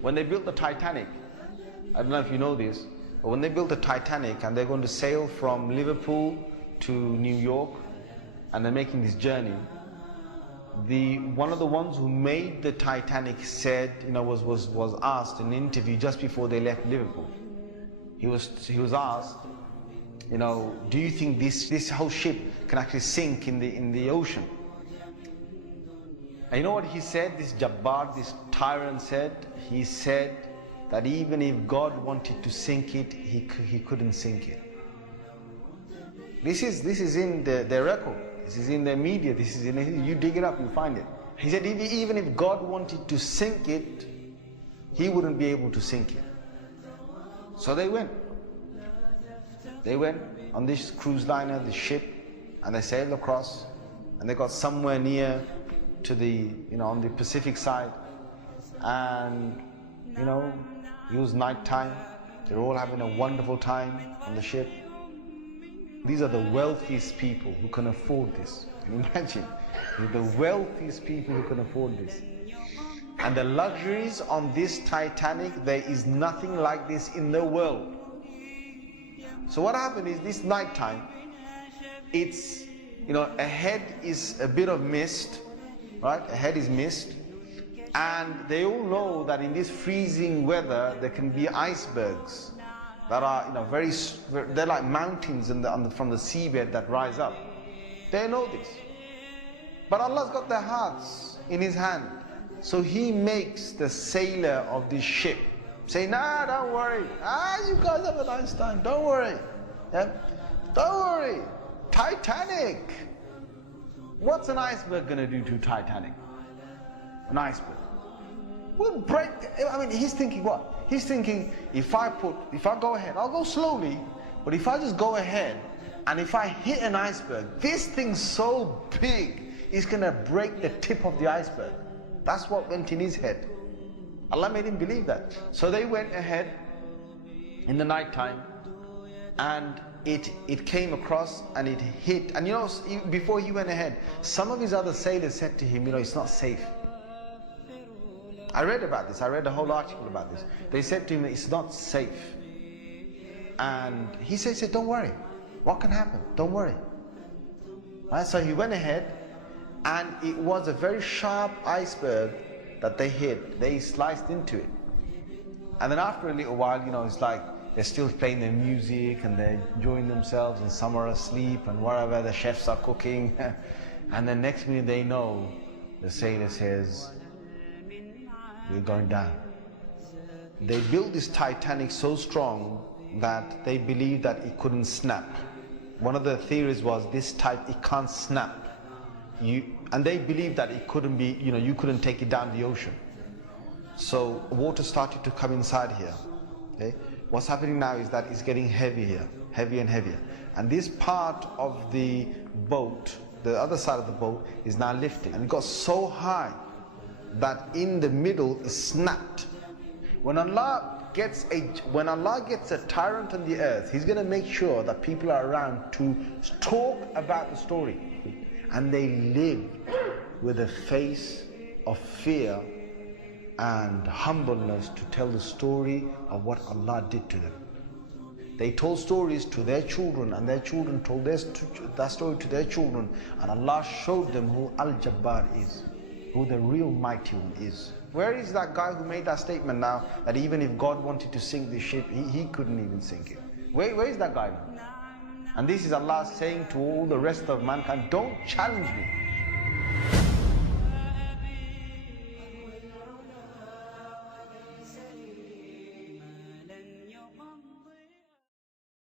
when they built the Titanic, I don't know if you know this, but when they built the Titanic and they're going to sail from Liverpool to New York and they're making this journey, one of the ones who made the Titanic said, was asked in an interview just before they left Liverpool. He was asked, do you think this whole ship can actually sink in the ocean? And you know what he said? This Jabbar, this tyrant said. He said that even if God wanted to sink it, he couldn't sink it. This is in their record. This is in the media. This is you dig it up, you find it. He said even if God wanted to sink it, he wouldn't be able to sink it. So they went. They went on this cruise liner, this ship, and they sailed across, and they got somewhere near to the, on the Pacific side, and it was night time. They were all having a wonderful time on the ship. These are the wealthiest people who can afford this. Can you imagine? The wealthiest people who can afford this. And the luxuries on this Titanic, there is nothing like this in the world. So what happened is this night time, it's, ahead is a bit of mist, right? Ahead is mist. And they all know that in this freezing weather, there can be icebergs that are, they're like mountains from the seabed that rise up. They know this. But Allah's got their hearts in His hand. So He makes the sailor of this ship say, nah, don't worry. You guys have a nice time. Don't worry. Yeah? Don't worry. Titanic. What's an iceberg going to do to Titanic? An iceberg will break. He's thinking what? He's thinking, if I go ahead, I'll go slowly, but if I just go ahead, and if I hit an iceberg, this thing's so big, it's going to break the tip of the iceberg. That's what went in his head. Allah made him believe that. So they went ahead in the night time, and it came across and it hit. And before he went ahead, some of his other sailors said to him, it's not safe. I read about this. I read a whole article about this. They said to him, it's not safe. And he said, don't worry. What can happen? Don't worry. Right? So he went ahead, and it was a very sharp iceberg that they hit. They sliced into it. And then after a little while, it's like they're still playing their music and they're enjoying themselves, and some are asleep and whatever, the chefs are cooking. And then next minute they know, the sailor says, we're going down. They built this Titanic so strong that they believed that it couldn't snap. One of the theories was this type, it can't snap. And they believed that it couldn't be, you couldn't take it down the ocean. So water started to come inside here. Okay? What's happening now is that it's getting heavy here, heavier and heavier. And this part of the boat, the other side of the boat, is now lifting. And it got so high that in the middle it snapped. When Allah gets a tyrant on the earth, He's going to make sure that people are around to talk about the story. And they lived with a face of fear and humbleness to tell the story of what Allah did to them. They told stories to their children, and their children told that story to their children, and Allah showed them who Al-Jabbar is, who the real mighty one is. Where is that guy who made that statement now, that even if God wanted to sink this ship, he couldn't even sink it? Where is that guy now? And this is Allah saying to all the rest of mankind, don't challenge me.